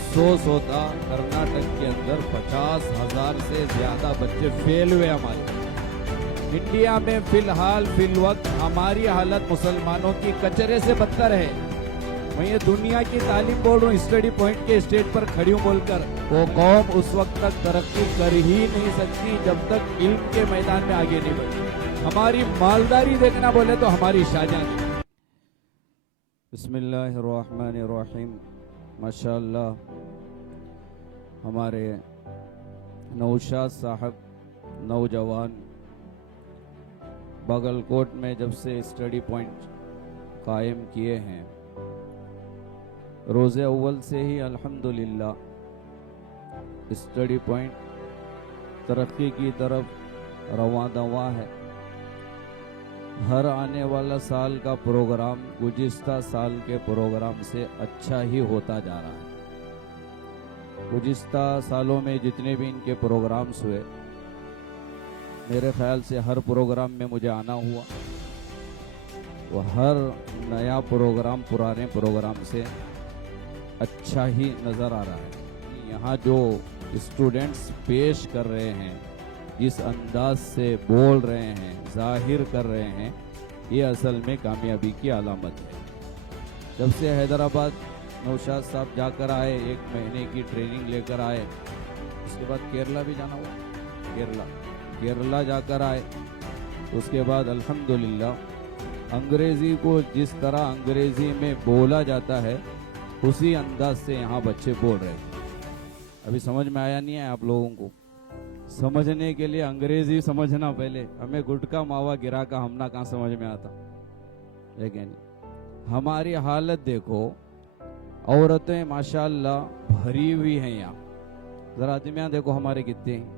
अफसोस होता कर्नाटक के अंदर 50,000 से ज्यादा बच्चे फेल हुए हमारे। इंडिया में फिलहाल फिलवक्त हमारी हालत मुसलमानों की कचरे से बदतर है। मैं ये दुनिया की तालीम बोल रहा हूँ, स्टडी पॉइंट के स्टेज पर खड़ी हूँ बोलकर। वो कौम उस वक्त तक तरक्की कर ही नहीं सकती जब तक इल्म के मैदान में आगे नहीं बढ़ती। हमारी मालदारी देखना बोले तो हमारी शाहजहां। बिस्मिल्लाहिर्रहमानिर्रहीम। माशाअल्लाह हमारे नौशाद साहब नौजवान बागलकोट में जब से स्टडी पॉइंट कायम किए हैं, रोज़े अव्वल से ही अल्हम्दुलिल्लाह स्टडी पॉइंट तरक्की की तरफ रवां दवा है। हर आने वाला साल का प्रोग्राम गुज़िश्ता साल के प्रोग्राम से अच्छा ही होता जा रहा है। गुज़िश्ता सालों में जितने भी इनके प्रोग्राम्स हुए, मेरे ख्याल से हर प्रोग्राम में मुझे आना हुआ, वो हर नया प्रोग्राम पुराने प्रोग्राम से अच्छा ही नज़र आ रहा है। यहाँ जो स्टूडेंट्स पेश कर रहे हैं, जिस अंदाज से बोल रहे हैं, जाहिर कर रहे हैं, ये असल में कामयाबी की अलामत है। जब से हैदराबाद नौशाद साहब जाकर आए, 1 महीने की ट्रेनिंग लेकर आए, उसके बाद केरला भी जाना हुआ, केरला जाकर आए, उसके बाद अल्हम्दुलिल्लाह अंग्रेज़ी को जिस तरह अंग्रेज़ी में बोला जाता है उसी अंदाज से यहाँ बच्चे बोल रहे हैं। अभी समझ में आया नहीं है आप लोगों को? समझने के लिए अंग्रेजी समझना पहले। हमें गुटका मावा गिरा का हमना कहाँ समझ में आता, लेकिन हमारी हालत देखो, औरतें माशाअल्लाह भरी हुई हैं यहाँ। जरा आदमियाँ देखो हमारे कितने हैं,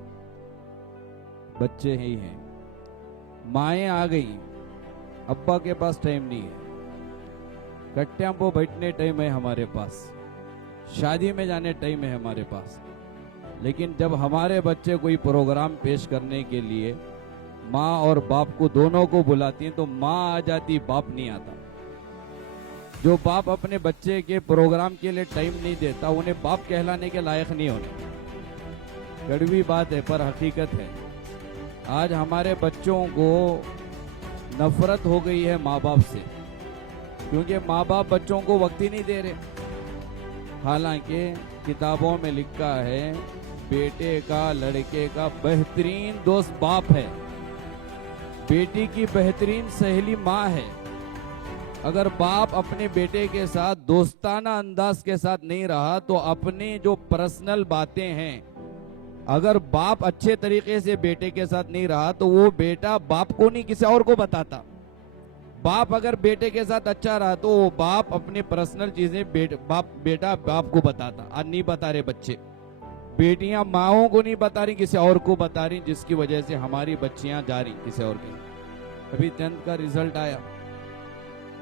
बच्चे ही हैं। माएँ आ गई, अब्बा के पास टाइम नहीं है, कट्टियां पे बैठने टाइम है हमारे पास, शादी में जाने टाइम है हमारे पास। लेकिन जब हमारे बच्चे कोई प्रोग्राम पेश करने के लिए माँ और बाप को दोनों को बुलाती हैं तो माँ आ जाती, बाप नहीं आता। जो बाप अपने बच्चे के प्रोग्राम के लिए टाइम नहीं देता, उन्हें बाप कहलाने के लायक नहीं होने। कड़वी बात है पर हकीकत है। आज हमारे बच्चों को नफरत हो गई है माँ बाप से, क्योंकि माँ बाप बच्चों को वक्त ही नहीं दे रहे। हालांकि किताबों में लिखा है बेटे का, लड़के का बेहतरीन दोस्त बाप है, बेटी की बेहतरीन सहेली माँ है। अगर बाप अपने बेटे के साथ दोस्ताना अंदाज के साथ नहीं रहा तो अपने जो पर्सनल बातें हैं, अगर बाप अच्छे तरीके से बेटे के साथ नहीं रहा तो वो बेटा बाप को नहीं किसी और को बताता। बाप अगर बेटे के साथ अच्छा रहा तो वो बाप अपने पर्सनल चीजें बेटा बाप को बताता। आज नहीं बता रहे बच्चे, बेटियां माओं को नहीं बता रही, किसी और को बता रही, जिसकी वजह से हमारी बच्चियां जा रही किसी और की। अभी 10th का रिजल्ट आया,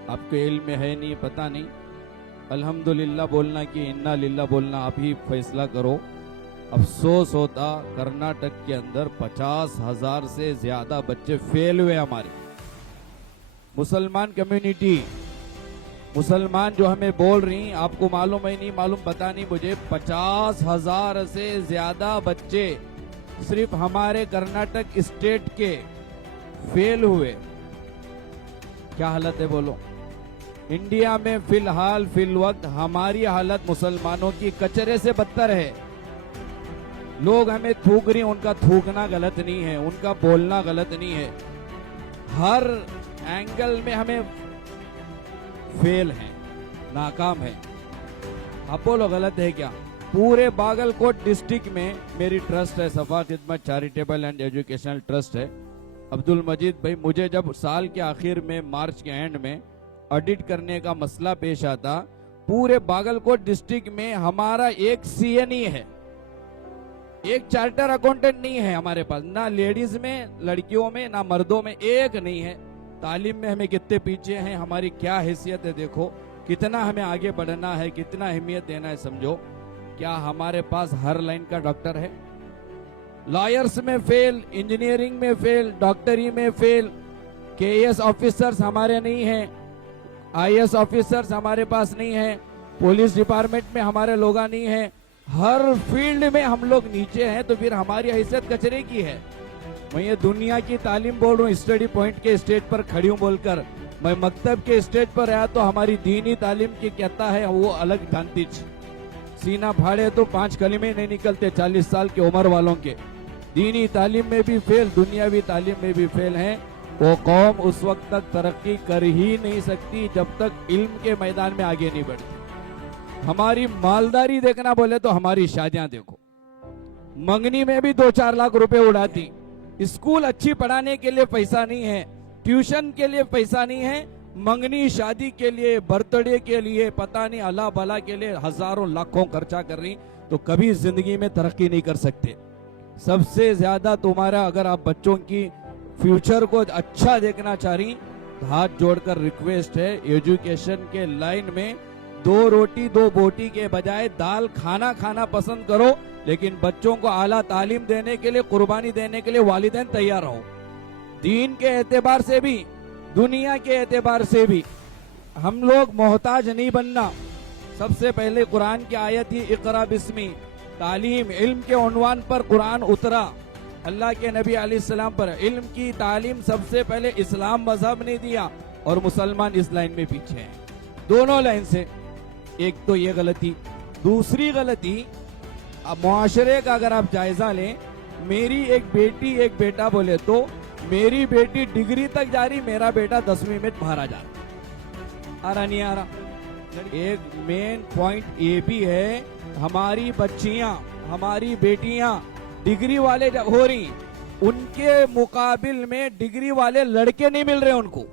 आपको इल्म में है नहीं, पता नहीं। अल्हम्दुलिल्लाह बोलना कि इन्ना लिल्लाह बोलना आप ही फैसला करो। अफसोस होता कर्नाटक के अंदर 50,000 से ज्यादा बच्चे फेल हुए हमारे। मुसलमान कम्युनिटी, मुसलमान जो हमें बोल रही, आपको मालूम है नहीं मालूम पता नहीं मुझे, 50,000 से ज्यादा बच्चे सिर्फ हमारे कर्नाटक स्टेट के फेल हुए। क्या हालत है बोलो? इंडिया में फिलहाल फिलवक्त हमारी हालत मुसलमानों की कचरे से बदतर है। लोग हमें थूक रही, उनका थूकना गलत नहीं है, उनका बोलना गलत नहीं है, हर एंगल में हमें फेल है, नाकाम है। आप बोलो गलत है क्या? पूरे बागलकोट डिस्ट्रिक्ट में मेरी ट्रस्ट है, सफा खिदमत चैरिटेबल एंड एजुकेशनल ट्रस्ट है। अब्दुल मजीद भाई, मुझे जब साल के आखिर में मार्च के एंड में ऑडिट करने का मसला पेश आता, पूरे बागलकोट डिस्ट्रिक्ट में हमारा एक सीए नहीं है, एक चार्टर अकाउंटेंट नहीं है हमारे पास, ना लेडीज में, लड़कियों में, ना मर्दों में, एक नहीं है। तालीम में हमें कितने पीछे हैं, हमारी क्या हैसियत है देखो, कितना हमें आगे बढ़ना है, कितना अहमियत देना है समझो। क्या हमारे पास हर लाइन का डॉक्टर है? लॉयर्स में फेल, इंजीनियरिंग में फेल, डॉक्टरी में फेल, केएएस ऑफिसर्स हमारे नहीं हैं, आईएएस ऑफिसर्स हमारे पास नहीं है, पुलिस डिपार्टमेंट में हमारे लोग नहीं है, हर फील्ड में हम लोग नीचे हैं, तो फिर हमारी हैसियत कचरे की है। मैं ये दुनिया की तालीम बोल रहा हूँ, स्टडी पॉइंट के स्टेज पर खड़ी हूँ बोलकर। मैं मकतब के स्टेज पर आया तो हमारी दीनी तालीम की कहता है वो अलग जानती। सीना फाड़े तो 5 कलीमे नहीं निकलते 40 साल की उम्र वालों के। दीनी तालीम में भी फेल, दुनियावी तालीम में भी फेल हैं। वो कौम उस वक्त तक तरक्की कर ही नहीं सकती जब तक इल्म के मैदान में आगे नहीं बढ़ती। हमारी मालदारी देखना बोले तो हमारी शादियां देखो, मंगनी में भी 2-4 लाख रुपए उड़ाती। स्कूल अच्छी पढ़ाने के लिए पैसा नहीं है, ट्यूशन के लिए पैसा नहीं है, मंगनी शादी के लिए, बर्थडे के लिए, पता नहीं अल्लाह भला के लिए हजारों लाखों खर्चा कर रही, तो कभी जिंदगी में तरक्की नहीं कर सकते। सबसे ज्यादा तुम्हारा, अगर आप बच्चों की फ्यूचर को अच्छा देखना चाह रही, हाथ जोड़कर रिक्वेस्ट है, एजुकेशन के लाइन में 2 रोटी 2 बोटी के बजाय दाल खाना खाना पसंद करो, लेकिन बच्चों को आला तालीम देने के लिए, कुर्बानी देने के लिए वालिदैन तैयार रहो। दीन के एतबार से भी, दुनिया के एतबार से भी हम लोग मोहताज नहीं बनना। सबसे पहले कुरान की आयत ही इकरा बिस्मी, तालीम, इल्म के उन्वान पर कुरान उतरा। अल्लाह के नबी अलैहिस्सलाम पर इल्म की तालीम सबसे पहले इस्लाम मजहब ने दिया, और मुसलमान इस लाइन में पीछे हैं, दोनों लाइन से। एक तो ये गलती। दूसरी गलती, अब मुआशरे का अगर आप जायजा लें, मेरी एक बेटी एक बेटा बोले तो मेरी बेटी डिग्री तक जा रही, मेरा बेटा 10वीं में बाहर आ जा रहा नहीं आ रहा। एक मेन पॉइंट ये भी है, हमारी बच्चियां, हमारी बेटियां डिग्री वाले हो रही, उनके मुकाबिल में डिग्री वाले लड़के नहीं मिल रहे, उनको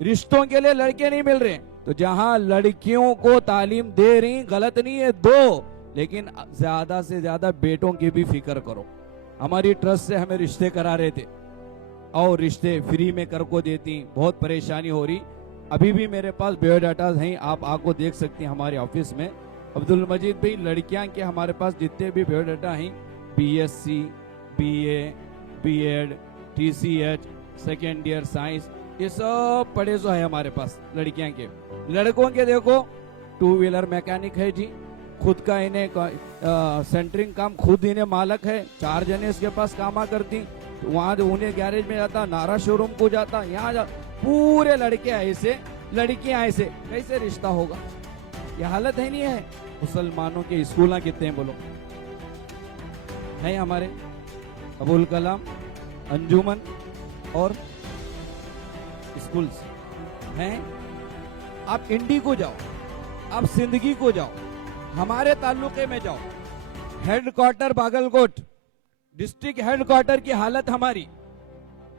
रिश्तों के लिए लड़के नहीं मिल रहे। तो जहां लड़कियों को तालीम दे रही, गलत नहीं है, दो, लेकिन ज्यादा से ज्यादा बेटों की भी फिक्र करो। हमारी ट्रस्ट से हमें रिश्ते करा रहे थे और रिश्ते फ्री में कर को देती, बहुत परेशानी हो रही। अभी भी मेरे पास बायोडाटाज हैं, आप आको देख सकती हैं हमारे ऑफिस में। अब्दुल मजीद भाई, लड़कियां के हमारे पास जितने भी बायोडाटा हैं, BSc, BA, B.Ed, TCH, second year science, ये सब पढ़े जो है हमारे पास लड़कियां के। लड़कों के देखो, 2 व्हीलर मैकेनिक है जी, खुद का इन्हें सेंटरिंग काम खुद इन्हें मालक है, 4 जने इसके पास कामा करती, तो वहां उन्हें गैरेज में जाता, नारा शोरूम को जाता, यहाँ जा, पूरे लड़के ऐसे, लड़कियां ऐसे, कैसे रिश्ता होगा? ये हालत है नहीं है। मुसलमानों के स्कूल कितने हैं बोलो? है हमारे अबुल कलाम, अंजुमन और स्कूल्स हैं। आप इंडी को जाओ, आप सिंदगी को जाओ, हमारे ताल्लुके में जाओ, हेडक्वार्टर बागलकोट, डिस्ट्रिक्ट हेडक्वार्टर की हालत हमारी,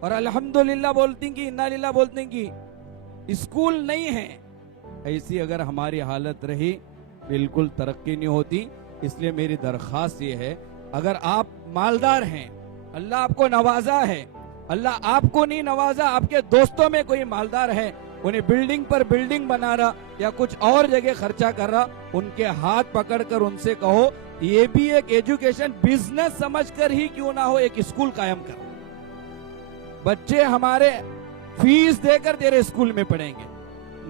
और अल्हम्दुलिल्लाह बोलती कि इन्ना लिल्लाह बोलते कि स्कूल नहीं है। ऐसी अगर हमारी हालत रही, बिल्कुल तरक्की नहीं होती। इसलिए मेरी दरखास्त ये है, अगर आप मालदार हैं, अल्लाह आपको नवाजा है, अल्लाह आपको नहीं नवाजा, आपके दोस्तों में कोई मालदार है, उन्हें बिल्डिंग पर बिल्डिंग बना रहा या कुछ और जगह खर्चा कर रहा, उनके हाथ पकड़कर उनसे कहो, ये भी एक एजुकेशन बिजनेस समझकर ही क्यों ना हो, एक स्कूल कायम कर। बच्चे हमारे फीस देकर तेरे स्कूल में पढ़ेंगे।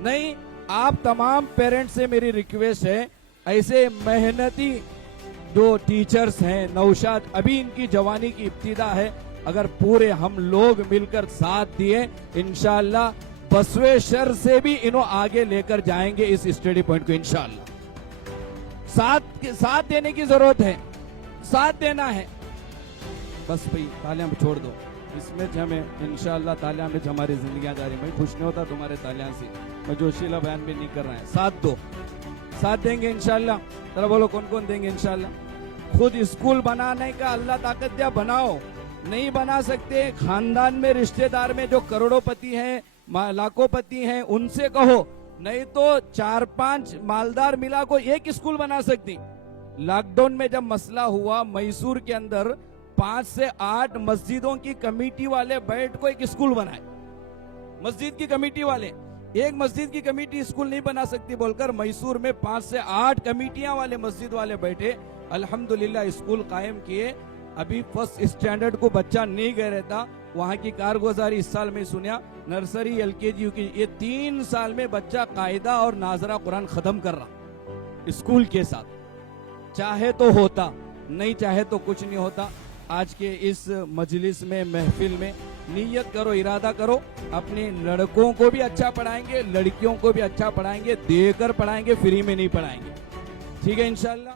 नहीं, आप तमाम पेरेंट्स से मेरी रिक्वेस्ट है, ऐसे मेहनती जो टीचर्स हैं, नौशाद अभी इनकी जवानी की इब्तिदा है, अगर पूरे हम लोग मिलकर साथ दिए, इंशाअल्लाह बसवेश्वर से भी इन्हों आगे लेकर जाएंगे इस स्टडी पॉइंट को। इंशाअल्लाह साथ देने की जरूरत है, साथ देना है। बस भाई तालियां छोड़ दो, इसमें हमें इंशाअल्लाह तालियां में हमारी जिंदगी जा रही। मैं खुश नहीं होता तुम्हारे तालियां से, मैं जोशीला बयान भी नहीं कर रहा है। साथ दो, साथ देंगे इंशाअल्लाह। जरा बोलो कौन कौन देंगे इंशाअल्लाह। खुद स्कूल बनाने का अल्लाह ताकत दिया, बनाओ। नहीं बना सकते, खानदान में रिश्तेदार में जो करोड़ोंपति हैं, लाखोंपति हैं, उनसे कहो, नहीं तो 4-5 मालदार मिला को एक स्कूल बना सकती। लॉकडाउन में जब मसला हुआ, मैसूर के अंदर 5 से 8 मस्जिदों की कमेटी वाले बैठ को एक स्कूल बनाए। मस्जिद की कमेटी वाले, एक मस्जिद की कमेटी स्कूल नहीं बना सकती बोलकर मैसूर में 5 से 8 कमेटियां वाले मस्जिद वाले बैठे, अल्हम्दुलिल्लाह स्कूल कायम किए। अभी फर्स्ट स्टैंडर्ड को बच्चा नहीं गए रहता, वहां की कारगुजारी इस साल में सुनिया, नर्सरी LKG UKG, ये 3 साल में बच्चा कायदा और नाजरा कुरान खत्म कर रहा। स्कूल के साथ। चाहे तो होता, नहीं चाहे तो कुछ नहीं होता। आज के इस मजलिस में, महफिल में नियत करो, इरादा करो, अपने लड़कों को भी अच्छा पढ़ाएंगे, लड़कियों को भी अच्छा पढ़ाएंगे, देकर पढ़ाएंगे, फ्री में नहीं पढ़ाएंगे। ठीक है इंशाल्लाह।